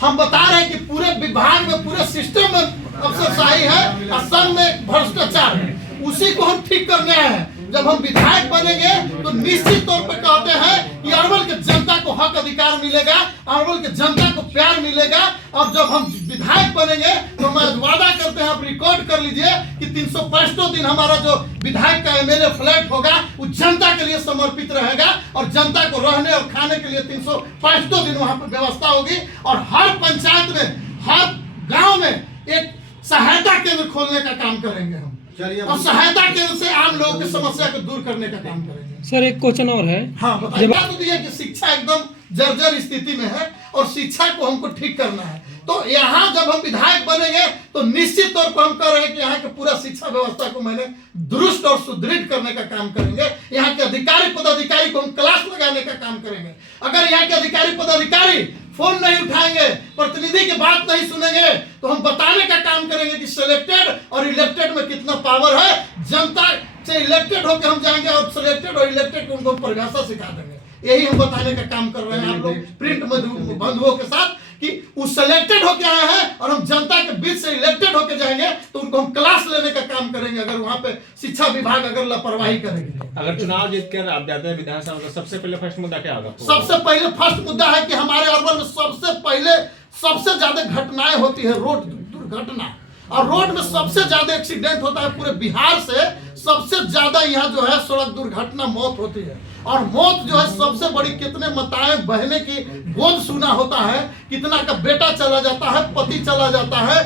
हम बता रहे हैं कि पूरे विभाग में, पूरे सिस्टम में अफसरशाही है और सब में भ्रष्टाचार है। उसी को हम ठीक करने आए हैं। जब हम विधायक बनेंगे तो निश्चित तौर पर कहते हैं कि अरवल के जनता को हक अधिकार मिलेगा, अरवल के जनता को प्यार मिलेगा। और जब हम विधायक बनेंगे तो मैं वादा करते हैं, आप रिकॉर्ड कर लीजिए कि 365 दिन हमारा जो विधायक का एमएलए फ्लैट होगा वो जनता के लिए समर्पित रहेगा और जनता को रहने और खाने के लिए 365 दिन वहां पर व्यवस्था होगी। और हर पंचायत में, हर गाँव में एक सहायता केंद्र खोलने का काम करेंगे हम, और सहायता केंद्र से आम लोगों की समस्या को दूर करने का काम करेंगे। सर एक क्वेश्चन और है। हाँ बताइए। तो दिया कि शिक्षा एकदम जर्जर स्थिति में है और शिक्षा को हमको ठीक करना है। तो यहाँ जब हम विधायक बनेंगे तो निश्चित तौर पर हम कह रहे हैं कि यहाँ के पूरा शिक्षा व्यवस्था को मैंने दुरुस्त और सुदृढ़ करने का काम करेंगे। यहाँ के अधिकारी पदाधिकारी को हम क्लास लगाने का काम करेंगे। अगर यहाँ के अधिकारी पदाधिकारी फोन नहीं उठाएंगे, प्रतिनिधि की बात नहीं सुनेंगे, तो हम बताने का काम करेंगे कि सिलेक्टेड और इलेक्टेड में कितना पावर है। जनता से इलेक्टेड होकर हम जाएंगे और सिलेक्टेड और इलेक्टेड को उनको परिभाषा सिखा देंगे। यही हम बताने का काम कर रहे हैं आप लोग प्रिंट बंधुओं के साथ कि वो सिलेक्टेड होके आए हैं और हम जनता के बीच से इलेक्टेड होके जाएंगे तो उनको हम क्लास लेने का काम करेंगे। अगर वहां पे शिक्षा विभाग अगर लापरवाही करेंगे, अगर चुनाव जीत कर आप जाते हैं विधानसभा में, सबसे पहले फर्स्ट मुद्दा क्या होगा? सबसे पहले फर्स्ट मुद्दा है कि हमारे अरवल में सबसे पहले सबसे ज्यादा घटनाएं होती है रोड दुर्घटना, और रोड में सबसे ज्यादा एक्सीडेंट होता है। पूरे बिहार से सबसे ज्यादा यहाँ जो है सड़क दुर्घटना मौत होती है। और मौत जो है सबसे बड़ी, कितने माताएं बहने की गोद सुना होता है, कितना का बेटा चला जाता है, पति चला जाता है,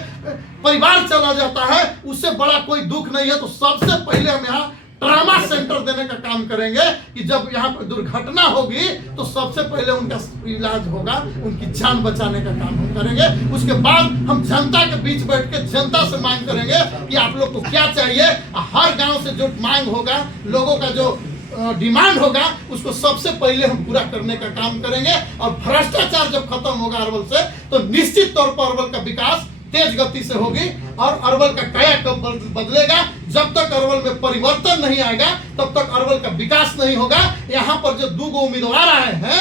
परिवार चला जाता है, उससे बड़ा कोई दुख नहीं है। तो सबसे पहले हम यहाँ ट्रामा सेंटर देने का काम करेंगे कि जब यहाँ पर दुर्घटना होगी तो सबसे पहले उनका इलाज होगा, उनकी जान बचाने का काम हम करेंगे। उसके बाद हम जनता के बीच बैठ के जनता से मांग करेंगे कि आप लोग को क्या चाहिए। हर गांव से जो मांग होगा, लोगों का जो डिमांड होगा, उसको सबसे पहले हम पूरा करने का काम करेंगे। और भ्रष्टाचार जब खत्म होगा अरवल से तो निश्चित तौर पर अरवल का विकास तेज गति से होगी और अरवल का कायाकल्प बदलेगा। जब तक अरवल में परिवर्तन नहीं आएगा तब तक अरवल का विकास नहीं होगा। यहाँ पर जो दो उम्मीदवार आए हैं,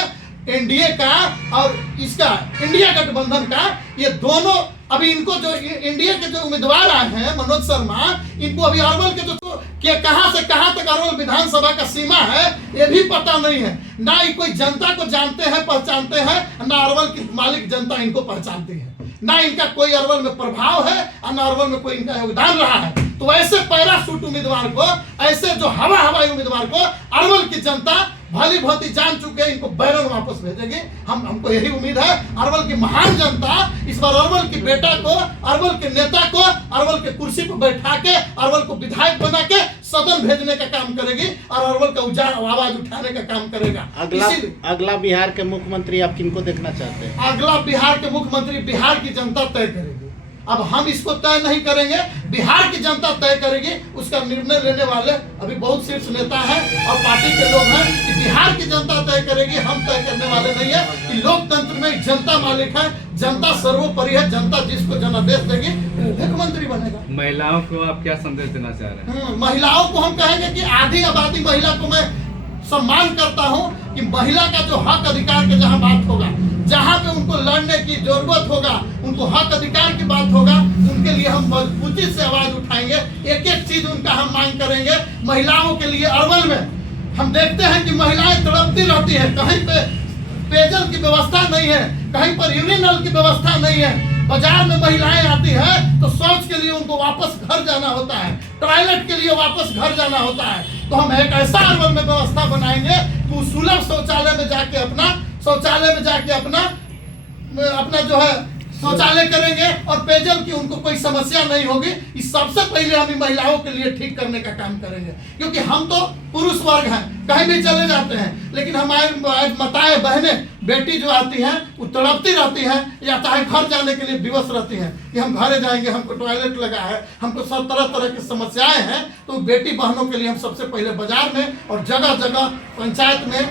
एनडीए का और इसका इंडिया गठबंधन का, ये दोनों अभी इनको जो इंडिया के जो उम्मीदवार आए हैं मनोज शर्मा, इनको अभी अरवल के जो कहां से कहां तक अरवल विधानसभा का सीमा है ये भी पता नहीं है। ना ही कोई जनता को जानते हैं, पहचानते हैं, ना अरवल की मालिक जनता इनको पहचानती है, ना इनका कोई अरवल में प्रभाव है और ना अरवल में कोई इनका योगदान रहा है। तो ऐसे पैराशूट उम्मीदवार को, ऐसे जो हवाई उम्मीदवार को अरवल की जनता भली भांति जान चुके हैं, इनको बैरन वापस भेजेंगे। हमको यही उम्मीद है। अरवल की महान जनता इस बार अरवल की बेटा को, अरवल के नेता को अरवल के कुर्सी पर बैठा के अरवल को विधायक बना के सदन भेजने का काम करेगी और अरवल का उजाड़ आवाज उठाने का काम करेगा। अगला बिहार के मुख्यमंत्री आप किनको देखना चाहते हैं? अगला बिहार के मुख्यमंत्री बिहार की जनता तय करेगी। अब हम इसको तय नहीं करेंगे, बिहार की जनता तय करेगी। उसका निर्णय लेने वाले अभी बहुत शीर्ष नेता हैं और पार्टी के लोग हैं कि बिहार की जनता तय करेगी, हम तय करने वाले नहीं है। कि लोकतंत्र में जनता मालिक है, जनता सर्वोपरि है, जनता जिसको जनादेश देगी वो मुख्यमंत्री बनेगा। महिलाओं को आप क्या संदेश देना चाह रहे हैं? महिलाओं को हम कहेंगे कि आधी आबादी महिला को मैं सम्मान करता हूँ कि महिला का जो हक अधिकार के जहाँ बात होगा, जहाँ पे उनको लड़ने की जरूरत होगा, उनको हक अधिकार की बात होगा, उनके लिए हम मजबूती से आवाज उठाएंगे। एक एक चीज उनका हम मांग करेंगे। महिलाओं के लिए अरवल में हम देखते हैं कि महिलाएं तड़पती रहती है, कहीं पे पेयजल की व्यवस्था नहीं है, कहीं पर यूरिनल की व्यवस्था नहीं है। बाजार में महिलाएं आती है तो शौच के लिए उनको वापस घर जाना होता है, टॉयलेट के लिए वापस घर जाना होता है। तो हम एक ऐसा अरवल में व्यवस्था बनाएंगे कि सुलभ शौचालय में जाके अपना जो है शौचालय करेंगे और पेयजल की उनको कोई समस्या नहीं होगी। इस सबसे पहले हम महिलाओं के लिए ठीक करने का काम करेंगे, क्योंकि हम तो पुरुष वर्ग हैं, कहीं भी चले जाते हैं, लेकिन हमारी माताएं बहनें बेटी जो आती हैं वो तड़पती रहती हैं या चाहे घर जाने के लिए विवश रहती हैं कि हम घरे जाएंगे, हमको टॉयलेट लगा है, हमको सब तरह तरह की समस्याएं हैं। तो बेटी बहनों के लिए हम सबसे पहले बाजार में और जगह जगह पंचायत में,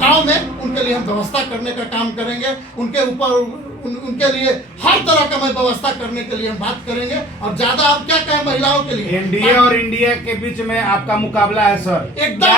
गांव में उनके लिए हम व्यवस्था करने का काम करेंगे। उनके ऊपर उनके लिए हर तरह का मैं व्यवस्था करने के लिए हम बात करेंगे। और ज्यादा आप क्या कहें महिलाओं के लिए? एनडीए और इंडिया के बीच में आपका मुकाबला है सर। एकदम। क्या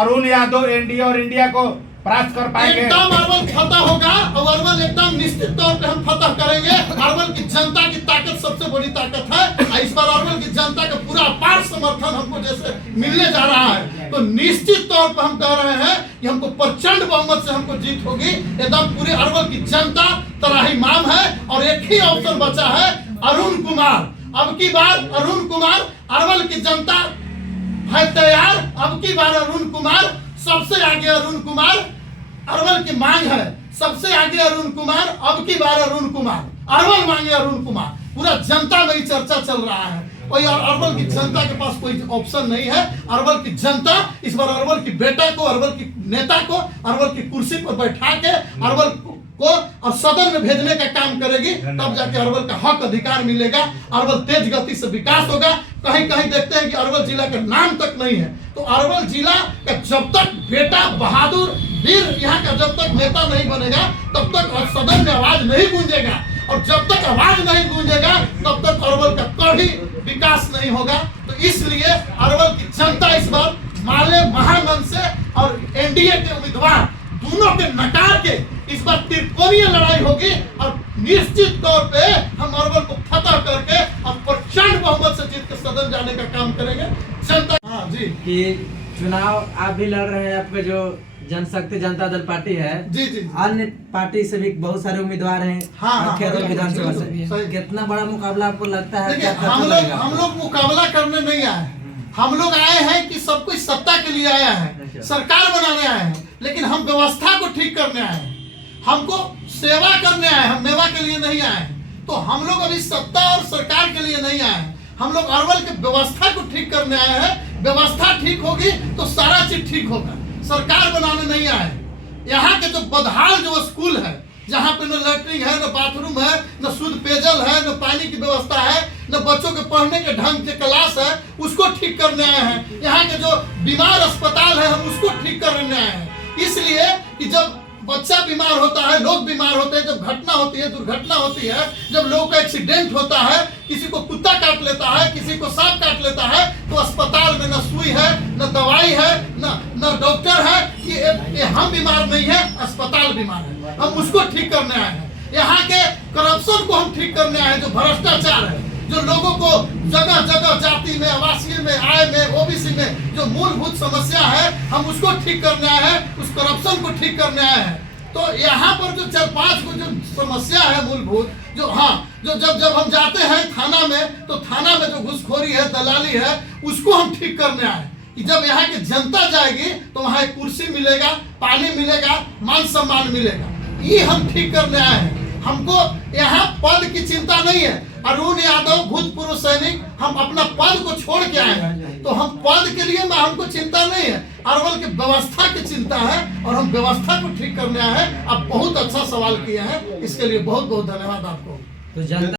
अरुण यादव एनडीए और इंडिया को प्राप्त कर पाएंगे? एकदम अरवल फतह होगा और अरवल एकदम निश्चित तौर पे हम फतह करेंगे। अरवल की जनता की ताकत सबसे बड़ी ताकत है। इस बार अरवल की जनता का पूरा अपार समर्थन हमको जैसे मिलने जा रहा है, तो निश्चित तौर पर हम कह रहे हैं कि हमको प्रचंड बहुमत से हमको जीत होगी। एकदम पूरे अरवल की जनता त्राहिमाम है और एक ही अवसर बचा है, अरुण कुमार। अब की बार अरुण कुमार, अरवल की जनता है तैयार। अब की बार अरुण कुमार, सबसे आगे अरुण कुमार, अरवल की मांग है सबसे आगे अरुण कुमार। अब की बार अरुण कुमार, अरवल मांगे अरुण कुमार। पूरा जनता में ही चर्चा चल रहा है और यार अरवल की जनता के पास कोई ऑप्शन नहीं है। अरवल की जनता इस बार अरवल की बेटा को, अरवल की नेता को अरवल की कुर्सी पर बैठा के अरवल को और सदन में भेजने का काम करेगी, तब जाके अरवल का हक अधिकार मिलेगा। अरवल तेज गति से विकास होगा। कहीं कहीं देखते हैं कि अरवल जिला का नाम तक नहीं है, तो अरवल जिला का जब तक बेटा बहादुर वीर यहाँ का जब तक नेता नहीं बनेगा, तब तक सदन में आवाज नहीं गूंजेगा। और जब तक आवाज नहीं गूंजेगा, तब तक अरवल का कभी विकास नहीं होगा। तो इसलिए अरवल की जनता इस बार माले महानंद से और एनडीए के उम्मीदवार दोनों के नकार के इस बार त्रिकोणीय लड़ाई होगी और निश्चित तौर पे हम अरवल को फतह करके और प्रचंड बहुमत से जीत के सदन जाने का काम करेंगे। जनता हाँ जी कि चुनाव आप भी लड़ रहे हैं, आपके जो जनशक्ति जनता दल पार्टी है, जी जी अन्य पार्टी से भी बहुत सारे उम्मीदवार हैं। हाँ, खेरौल विधानसभा सही। से कितना बड़ा मुकाबला आपको लगता है? देखिए, क्या हम लोग मुकाबला करने नहीं आए हैं। हम लोग आए हैं कि सब कुछ सत्ता के लिए आया है, सरकार बनाने आए हैं, लेकिन हम व्यवस्था को ठीक करने आए हैं। हमको सेवा करने आए, हम मेवा के लिए नहीं आए हैं। तो हम लोग अभी सत्ता और सरकार के लिए नहीं आए हैं, हम लोग अरवल के व्यवस्था को ठीक करने आए हैं। व्यवस्था ठीक होगी तो सारा चीज ठीक होगा। सरकार बनाने नहीं आए। यहाँ के जो बदहाल जो स्कूल है, जहाँ पे न लैट्रिन है, न बाथरूम है, न शुद्ध पेयजल है, न पानी की व्यवस्था है, न बच्चों के पढ़ने के ढंग के क्लास है, उसको ठीक करने आए हैं। यहाँ के जो बीमार अस्पताल है, हम उसको ठीक करने आए हैं। इसलिए कि जब बच्चा बीमार होता है, लोग बीमार होते हैं, जब घटना होती है, दुर्घटना होती है, जब लोगों का एक्सीडेंट होता है, किसी को कुत्ता काट लेता है, किसी को सांप काट लेता है, तो अस्पताल में न सुई है, न दवाई है, न डॉक्टर है। ये हम बीमार नहीं है, अस्पताल बीमार है। हम उसको ठीक करने आए हैं। यहाँ के करप्शन को हम ठीक करने आए हैं, जो भ्रष्टाचार है, जो लोगों को जगह जगह जाति में, आवासीय में, आय में, ओबीसी में जो मूलभूत समस्या है, हम उसको ठीक करने आए हैं, उस करप्शन को ठीक करने आए हैं। तो यहाँ पर जो 4-5 को जो समस्या है मूलभूत, जो जब हम जाते हैं थाना में, तो थाना में जो घूसखोरी है, दलाली है, उसको हम ठीक करने आए कि जब यहाँ की जनता जाएगी तो वहाँ एक कुर्सी मिलेगा, पानी मिलेगा, मान सम्मान मिलेगा। ये हम ठीक करने आए हैं। हमको यहाँ पद की चिंता नहीं है। अरुण यादव भूतपूर्व सैनिक, हम अपना पद को छोड़ के आए हैं, तो हम पद के लिए हमको चिंता नहीं है। अरवल की व्यवस्था की चिंता है और हम व्यवस्था को ठीक करने आए हैं। आप बहुत अच्छा सवाल किए हैं, इसके लिए बहुत बहुत धन्यवाद आपको। तो जनता